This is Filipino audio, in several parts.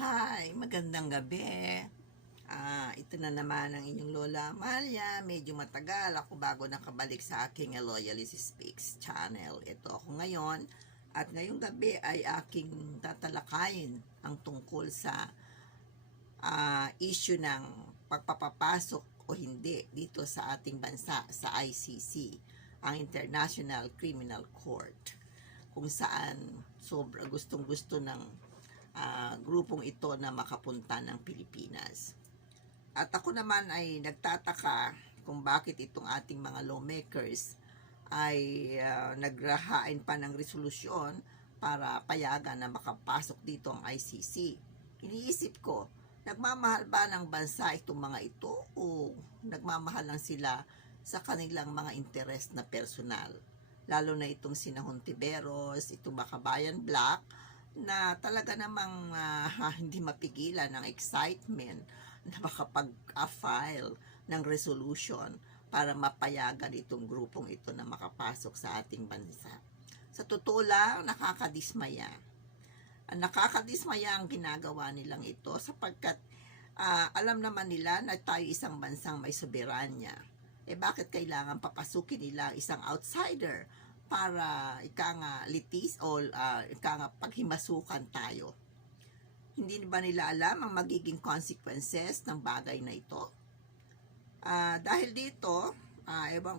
Hi, magandang gabi. Ito na naman ang inyong Lola Amalia. Medyo matagal ako bago nakabalik sa aking Loyalist Speaks channel. Ito ako ngayon at ngayong gabi ay aking tatalakayin ang tungkol sa issue ng pagpapapasok o hindi dito sa ating bansa sa ICC, ang International Criminal Court, kung saan sobra gustong-gusto ng grupong ito na makapunta ng Pilipinas. At ako naman ay nagtataka kung bakit itong ating mga lawmakers ay nagrahain pa ng resolusyon para payagan na makapasok dito ang ICC. Iniisip ko, nagmamahal ba ng bansa itong mga ito o nagmamahal lang sila sa kanilang mga interes na personal? Lalo na itong sina Hontiveros, itong Makabayan Black, na talaga namang hindi mapigilan ng excitement na makapag-file ng resolution para mapayagan itong grupong ito na makapasok sa ating bansa. Sa totoo lang, nakakadismaya. Nakakadismaya ang ginagawa nilang ito sapagkat alam naman nila na tayo isang bansang may soberanya. Bakit kailangan papasukin nila isang outsider para litis o paghimasukan tayo? Hindi ba nila alam ang magiging consequences ng bagay na ito? Dahil dito,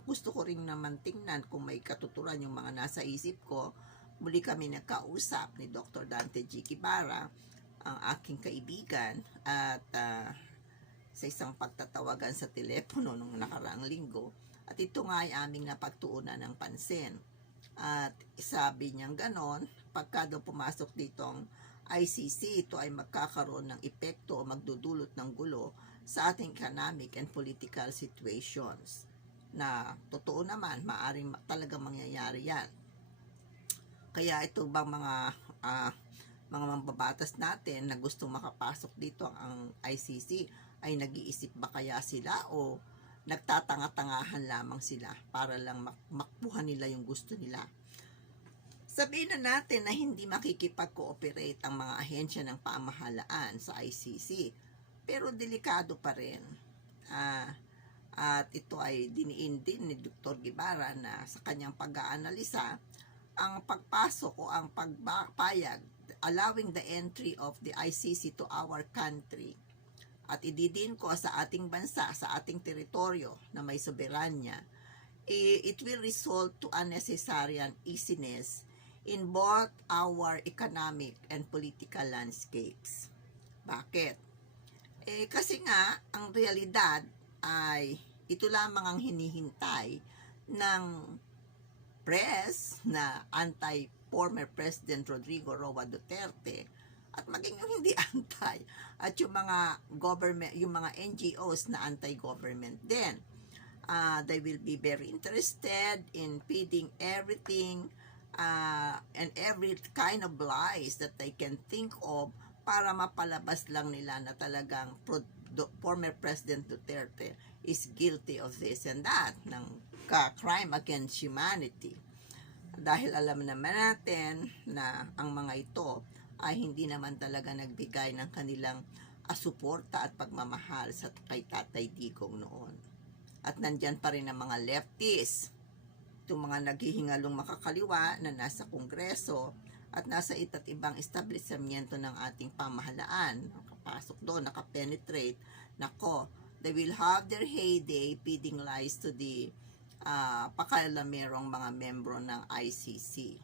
gusto ko rin naman tingnan kung may katuturan yung mga nasa isip ko. Muli kami nagkausap ni Dr. Dante G. Guevara, ang aking kaibigan, at sa isang pagtatawagan sa telepono nung nakaraang linggo. At ito nga ay aming napagtuunan ng pansin. At sabi niyang ganon, pagka daw pumasok ditong ICC, ito ay magkakaroon ng epekto o magdudulot ng gulo sa ating economic and political situations. Na totoo naman, maaring talagang mangyayari yan. Kaya ito bang mga mambabatas natin na gustong makapasok dito ang ICC ay nag-iisip ba kaya sila o nagtatanga-tangahan lamang sila para lang makbuhan nila yung gusto nila? Sabihin na natin na hindi makikipag-cooperate ang mga ahensya ng pamahalaan sa ICC, pero delikado pa rin. At ito ay diniin din ni Dr. Guevara na sa kanyang pag-aanalisa, ang pagpasok o ang pagpapayag, allowing the entry of the ICC to our country, at ididin ko sa ating bansa, sa ating teritoryo na may soberanya, it will result to unnecessary uneasiness in both our economic and political landscapes. Bakit? Kasi nga, ang realidad ay ito lamang ang hinihintay ng press na anti-former President Rodrigo Roa Duterte, at maging yung hindi anti, at yung mga government, yung mga NGOs na anti-government din. They will be very interested in feeding everything and every kind of lies that they can think of para mapalabas lang nila na talagang former President Duterte is guilty of this and that, ng crime against humanity. Dahil alam naman natin na ang mga ito ay hindi naman talaga nagbigay ng kanilang suporta at pagmamahal sa kay Tatay Digong noon. At nandyan pa rin ang mga leftists, itong mga naghihingalong makakaliwa na nasa Kongreso at nasa ita't ibang establishmento ng ating pamahalaan. Nakapasok doon, nakapenetrate. Nako, they will have their heyday feeding lies to the pakalamerong mga membro ng ICC.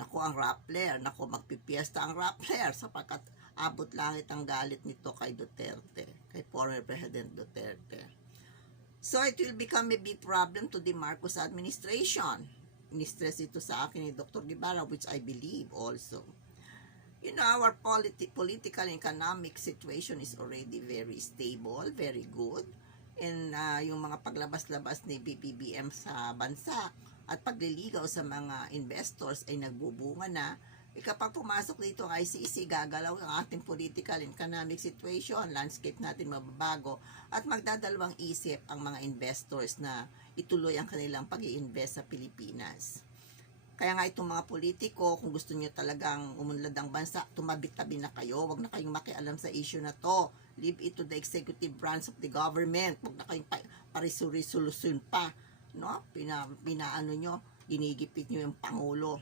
Nako, ang Rappler, nako, magpipiesta ang Rappler sapagkat abot langit ang galit nito kay Duterte, kay former President Duterte. So it will become a big problem to the Marcos administration. Ini-stress ito sa akin ni Dr. Guevara, which I believe also. You know, our political and economic situation is already very stable, very good. And yung mga paglabas-labas ni BBBM sa bansa at pagliligaw sa mga investors ay nagbubunga na. Kapag pumasok dito ang ICC, gagalaw ang ating political and economic situation, landscape natin mababago, at magdadalawang isip ang mga investors na ituloy ang kanilang pag-i-invest sa Pilipinas. Kaya nga itong mga politiko, kung gusto niyo talagang umunlad ang bansa, tumabi-tabi na kayo. Huwag na kayong makialam sa issue na to. Leave it to the executive branch of the government. Huwag na kayong parisuri-solusyon pa. No? Pinaano nyo, ginigipit nyo yung Pangulo.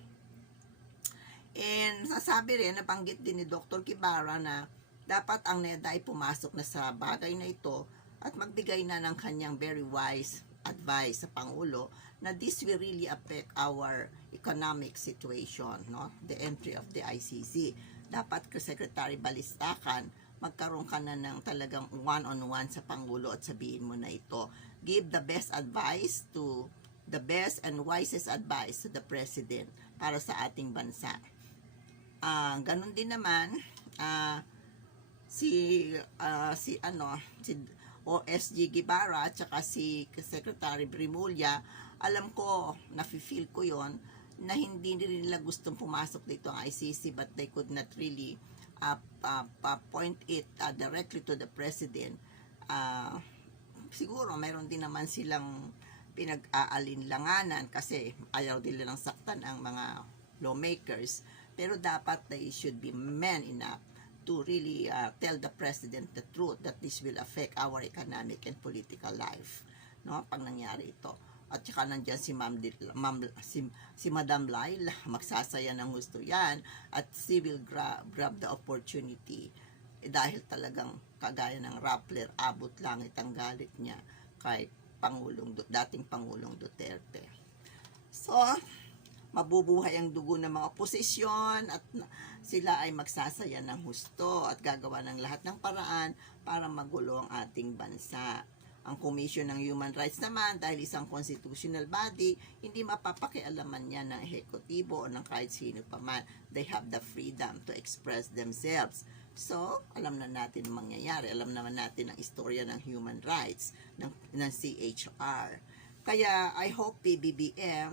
And sasabi rin, nabanggit din ni Dr. Guevara na dapat ang NEDA ay pumasok na sa bagay na ito at magbigay na ng kanyang very wise advice sa Pangulo na this will really affect our economic situation, no? The entry of the ICC. Dapat Secretary Balistacan, magkaroon ka na ng talagang one-on-one sa Pangulo at sabihin mo na ito. Give the best advice to the best and wisest advice to the President para sa ating bansa. Ganun din naman, si OSG Guevara at saka si Secretary Brimulya, alam ko, nafe-feel ko yon na hindi nila gustong pumasok dito ang ICC, but they could not really point it directly to the President. Siguro mayroon din naman silang pinag-aalinlanganan kasi ayaw nila lang saktan ang mga lawmakers, pero dapat they should be men enough to really tell the President the truth that this will affect our economic and political life, no, pag nangyari ito. At saka nandiyan si Madam Laila, magsasaya ng gusto yan, at she will grab the opportunity, dahil talagang kagaya ng Rappler, abot langit ang galit niya kay dating Pangulong Duterte. So, mabubuhay ang dugo ng mga oposisyon at sila ay magsasaya ng husto at gagawa ng lahat ng paraan para magulo ang ating bansa. Ang Commission ng Human Rights naman, dahil isang constitutional body, hindi mapapakialaman niya ng ehekutibo o ng kahit sino pa man. They have the freedom to express themselves. So, alam na natin ang mangyayari. Alam naman natin ang istorya ng human rights ng CHR. Kaya, I hope PBBM,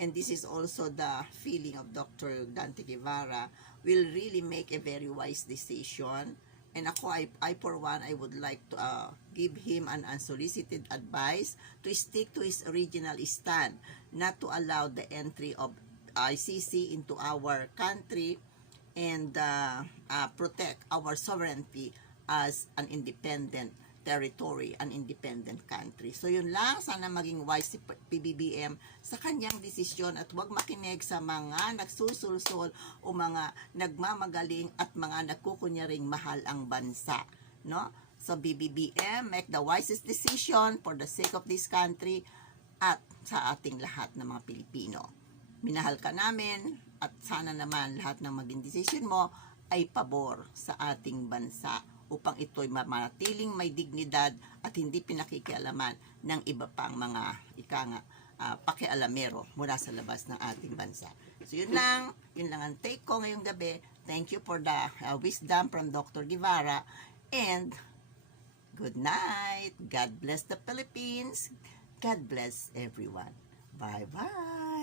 and this is also the feeling of Dr. Dante Guevara, will really make a very wise decision. And ako, I for one, I would like to give him an unsolicited advice to stick to his original stand, not to allow the entry of ICC into our country and protect our sovereignty as an independent territory, an independent country. So yun lang, sana maging wise si PBBM sa kanyang desisyon at huwag makinig sa mga nagsusulsol o mga nagmamagaling at mga nagkukunyaring mahal ang bansa, no? So BBBM, make the wisest decision for the sake of this country at sa ating lahat ng mga Pilipino. Minahal ka namin at sana naman lahat ng maging desisyon mo ay pabor sa ating bansa upang ito'y manatiling may dignidad at hindi pinakikialaman ng iba pang mga pakialamero mula sa labas ng ating bansa. So yun lang ang take ko ngayong gabi. Thank you for the wisdom from Dr. Guevara, and good night. God bless the Philippines. God bless everyone. Bye-bye.